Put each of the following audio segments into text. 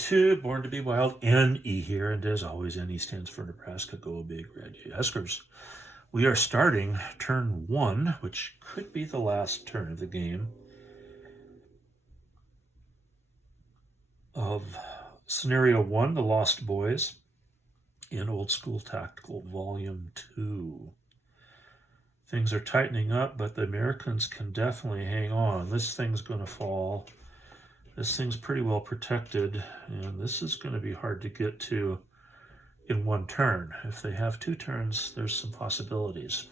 pt002, born to be wild, NE here, and as always, NE stands for Nebraska, go big red Huskers. We are starting turn 1, which could be the last turn of the game, of Scenario 1, The Lost Boys, in Old School Tactical Volume 2. Things are tightening up, but the Americans can definitely hang on. This thing's going to fall. This thing's pretty well protected, and this is going to be hard to get to in one turn. If they have 2 turns, there's some possibilities.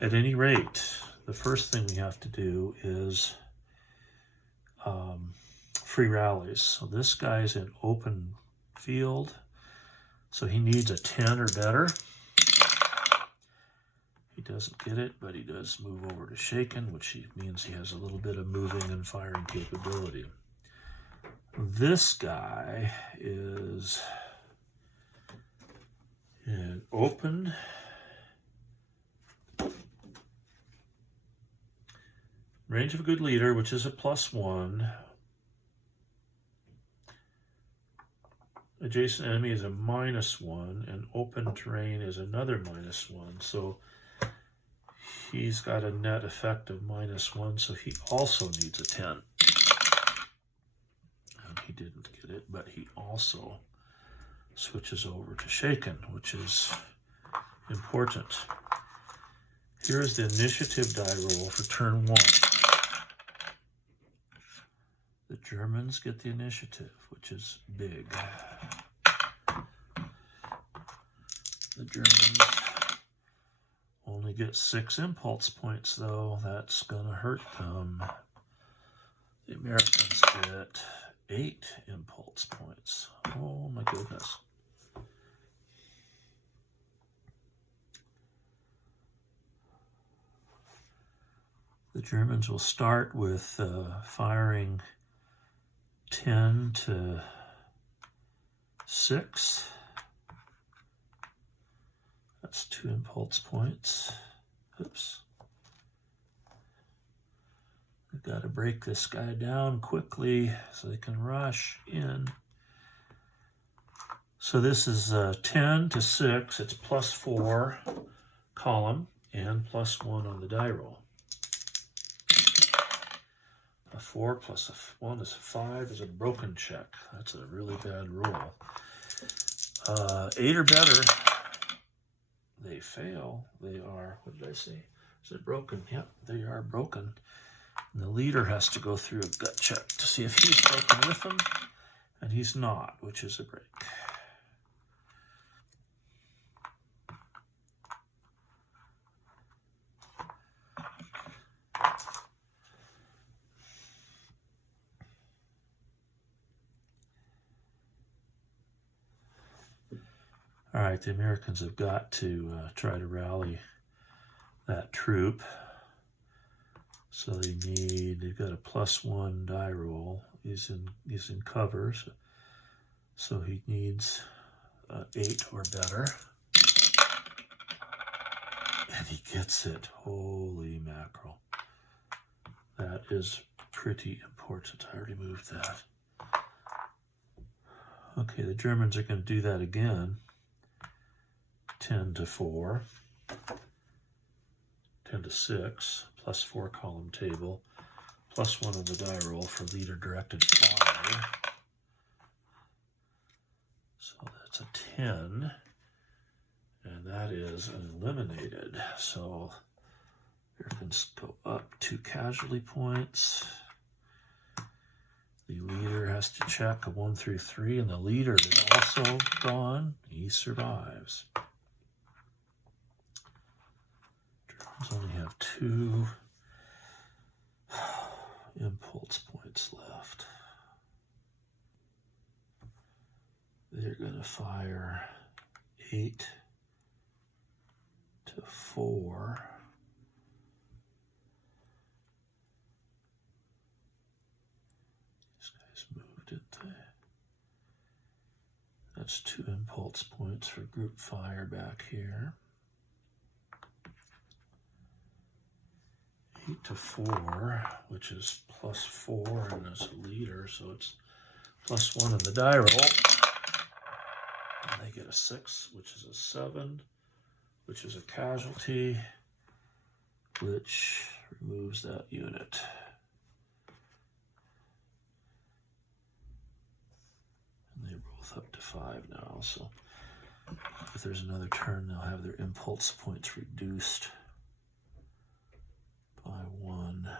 At any rate, the first thing we have to do is free rallies. So this guy's in open field, so he needs a 10 or better. He doesn't get it, but he does move over to shaken, which means he has a little bit of moving and firing capability. This guy is in open. Range of a good leader, which is a +1. Adjacent enemy is a -1, and open terrain is another -1. So he's got a net effect of -1, so he also needs a 10. And he didn't get it, but he also switches over to shaken, which is important. Here's the initiative die roll for turn 1. The Germans get the initiative, which is big. The Germans only get 6 impulse points, though. That's gonna hurt them. The Americans get 8 impulse points. Oh my goodness. The Germans will start with firing 10 to 6. That's 2 impulse points. Oops. We've got to break this guy down quickly so they can rush in. So this is 10 to 6. It's +4 column and +1 on the die roll. A 4 plus a 1 is a 5 is a broken check. That's a really bad roll. 8 or better. They fail. They are, what did I say? Is it broken? Yep, they are broken. And the leader has to go through a gut check to see if he's broken with them, and he's not, which is a break. All right, the Americans have got to try to rally that troop. So they've got a +1 die roll. He's in cover, so he needs 8 or better. And he gets it. Holy mackerel. That is pretty important. I already moved that. Okay, the Germans are going to do that again. 10 to 4, 10 to 6, +4 column table, +1 on the die roll for leader directed fire. So that's a 10, and that is eliminated. So here can go up 2 casualty points. The leader has to check a 1 through 3, and the leader is also gone. He survives. Only have 2 impulse points left. They're going to fire 8 to 4. These guys moved it there. That's 2 impulse points for group fire back here. 8 to 4, which is +4, and it's a leader, so it's +1 in the die roll. And they get a 6, which is a 7, which is a casualty, which removes that unit. And they're both up to 5 now, so if there's another turn, they'll have their impulse points reduced by 1.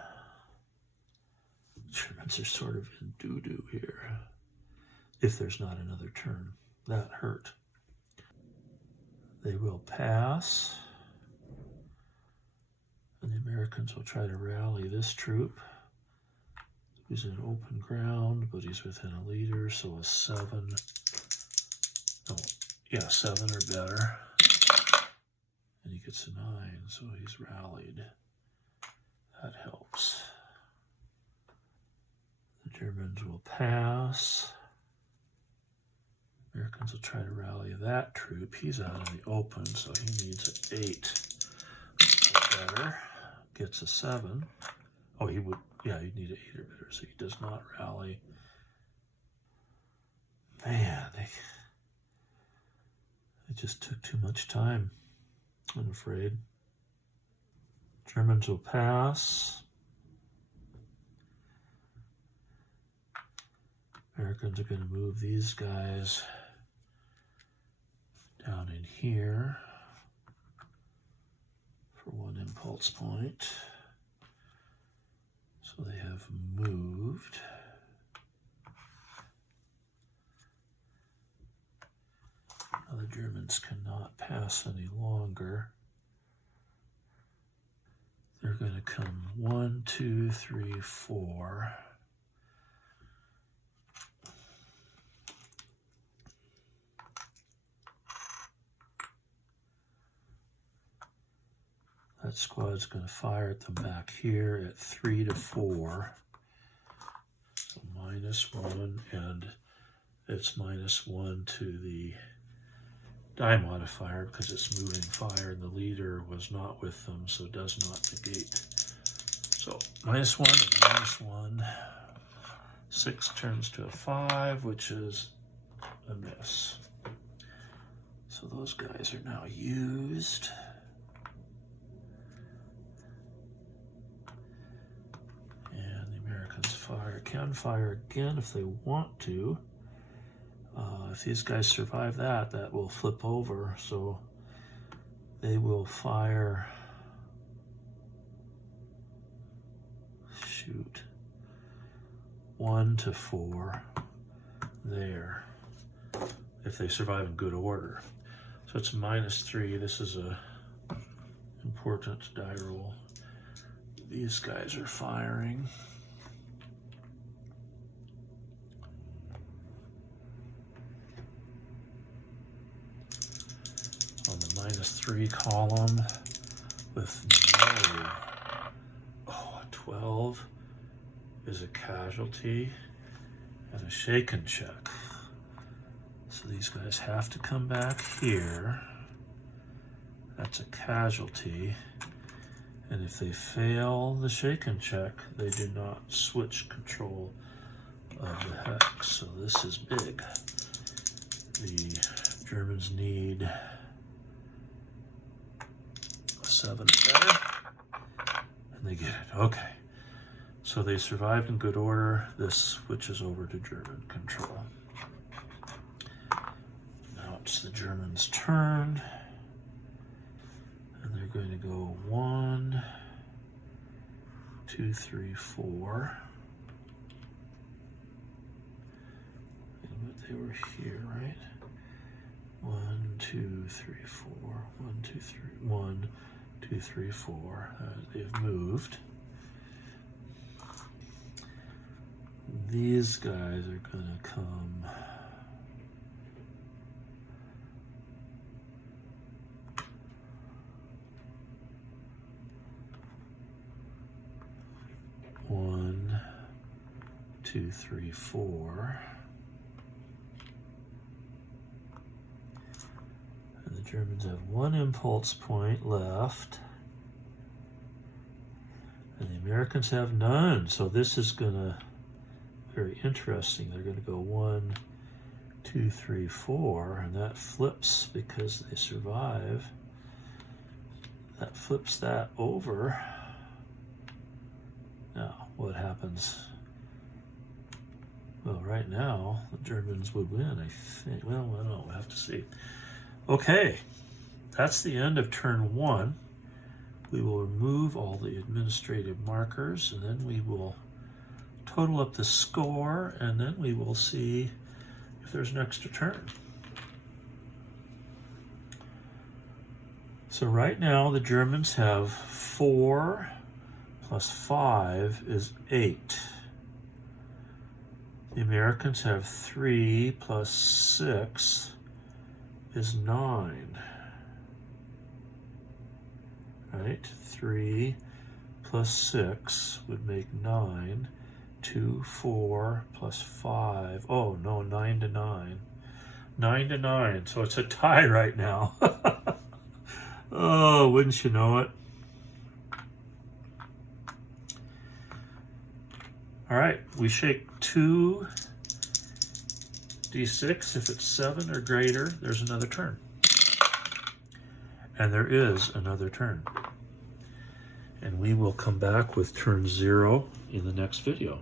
Germans are sort of in doo-doo here. If there's not another turn, that hurt. They will pass. And the Americans will try to rally this troop. He's in open ground, but he's within a leader, so a 7. Oh, yeah, 7 or better. And he gets a 9, so he's rallied. That helps. The Germans will pass. Americans will try to rally that troop. He's out in the open, so he needs an 8 or better. Gets a 7. Oh, he would, yeah, he'd need an 8 or better, so he does not rally. Man, it just took too much time, I'm afraid. Germans will pass. Americans are going to move these guys down in here for 1 impulse point. So they have moved. Now the Germans cannot pass any longer. They're going to come 1, 2, 3, 4. That squad's going to fire at them back here at 3 to 4. So -1, and it's -1 to the die modifier because it's moving fire and the leader was not with them, so it does not negate. So -1 and -1. 6 turns to a 5, which is a miss. So those guys are now used. Can fire again if they want to. If these guys survive that, that will flip over, so they will fire. Shoot. 1 to 4 there, if they survive in good order. So it's -3. This is a important die roll. These guys are firing. On the -3 column with no, a 12 is a casualty and a shaken check. So these guys have to come back here. That's a casualty. And if they fail the shaken check, they do not switch control of the hex. So this is big. The Germans need a 7 or better, and they get it. Okay. So they survived in good order. This switches over to German control. Now it's the Germans' turn. And they're going to go 1, 2, 3, 4. But they were here, right? 1, 2, 3, 4. 1, 2, 3. 1, 2, 3, 4. They've moved. These guys are going to come. One, 2, 3, 4. And the Germans have 1 impulse point left. And the Americans have none. So this is going to very interesting. They're going to go 1, 2, 3, 4, and that flips because they survive. That flips that over. Now, what happens? Well, right now, the Germans would win, I think. Well, I don't know. We'll have to see. Okay, that's the end of turn 1. We will remove all the administrative markers, and then we will total up the score, and then we will see if there's an extra turn. So right now, the Germans have 4 plus 5 is 8. The Americans have 3 plus 6 is 9. Right? 3 plus 6 would make 9. 2, 4 plus 5. Oh, no, 9 to 9. 9 to 9. So it's a tie right now. Oh, wouldn't you know it? All right, we shake 2d6. If it's 7 or greater, there's another turn. And there is another turn. And we will come back with turn 0 in the next video.